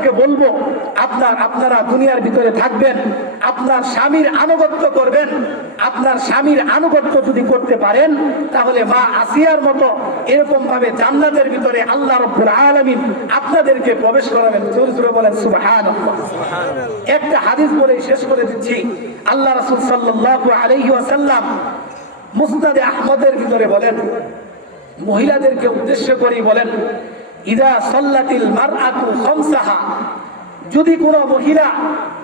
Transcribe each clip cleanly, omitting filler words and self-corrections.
আপনাদেরকে বলবো, আপনারা দুনিয়ার ভিতরে থাকবেন, আপনার স্বামীর আনুগত্য করবেন। আপনার স্বামীর আনুগত্য যদি করতে পারেন, তাহলে মা আসিয়ার মতো এরকম ভাবে জান্নাতের ভিতরে আল্লাহ রাব্বুল আলামিন আপনাদেরকে প্রবেশ করাবেন। জোরে জোরে বলেন সুবহানাল্লাহ। একটা হাদিস বলে শেষ করে দিচ্ছি। আল্লাহ রাসূল সাল্লাল্লাহু আলাইহি ওয়াসাল্লাম মুসনাদে আহমদের ভিতরে বলেন, মহিলাদেরকে উদ্দেশ্য করে বলেন, ইদা সাল্লাতিল মারআতু খামসাহা, যদি কোনো মহিলা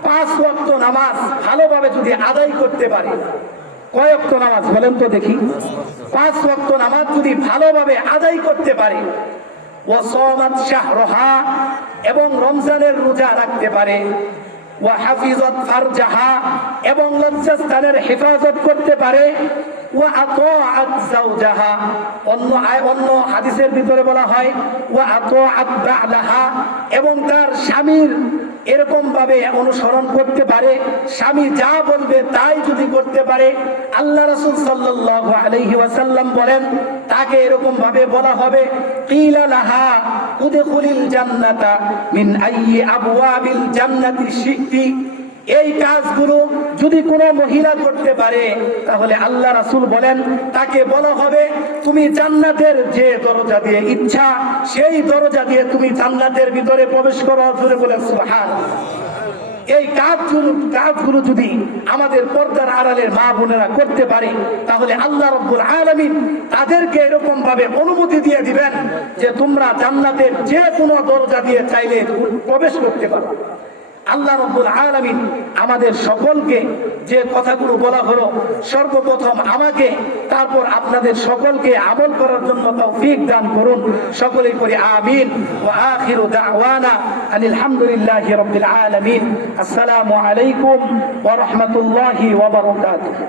5 ওয়াক্ত নামাজ ভালোভাবে যদি আদায় করতে পারে। কয় ওয়াক্ত নামাজ বলেন তো দেখি? 5 ওয়াক্ত নামাজ যদি ভালোভাবে আদায় করতে পারে, ওয়া সামাত শাহরাহা, এবং রমজানের রোজা রাখতে পারে, ওয়া হাফিজাত ফারজাহা, এবং লজ্জাস্থানের হেফাজত করতে পারে, ওয়া আতাআত যাওজাহা, অন্য হাদিসের ভিতরে বলা হয় ওয়া আতাআত বা'লাহা, এবং তার স্বামীর এরকম ভাবে অনুসরণ করতে পারে, স্বামী যা বলবে তাই যদি করতে পারে, আল্লাহ রাসূল সাল্লাল্লাহু আলাইহি ওয়াসাল্লাম বলেন, তাকে এরকম ভাবে বলা হবে, কিলা লাহা উদখুলিল জান্নাতা মিন আইয়ি আবওয়াবিল জান্নাতি শি'তি। এই কাজগুলো যদি কোনো মহিলা করতে পারে, তাহলে আল্লাহ রাসূল বলেন, তাকে বলা হবে, তুমি জান্নাতের যে দরজা দিয়ে ইচ্ছা সেই দরজা দিয়ে তুমি জান্নাতের ভিতরে প্রবেশ করো। জোরে বলেন সুবহানাল্লাহ। এই কাজগুলো যদি আমাদের পর্দার আড়ালের মা বোনেরা করতে পারে, তাহলে আল্লাহ রাব্বুল আলামিন তাদেরকে এরকম ভাবে অনুমতি দিয়ে দিবেন যে তোমরা জান্নাতের যে কোনো দরজা দিয়ে চাইলে প্রবেশ করতে পারো। আল্লাহ রাব্বুল আলামিন আমাদের সকলকে যে কথাগুলো বলা হলো, সর্বপ্রথম আমাকে, তারপর আপনাদের সকলকে আমল করার জন্য তৌফিক দান করুন। সকলেই করি আমিন। ওয়া আখিরু দাওয়ানা আনিল হামদুলিল্লাহি রাব্বিল আলামিন। আসসালামু আলাইকুম ওয়া রাহমাতুল্লাহি ওয়া বারাকাতুহু।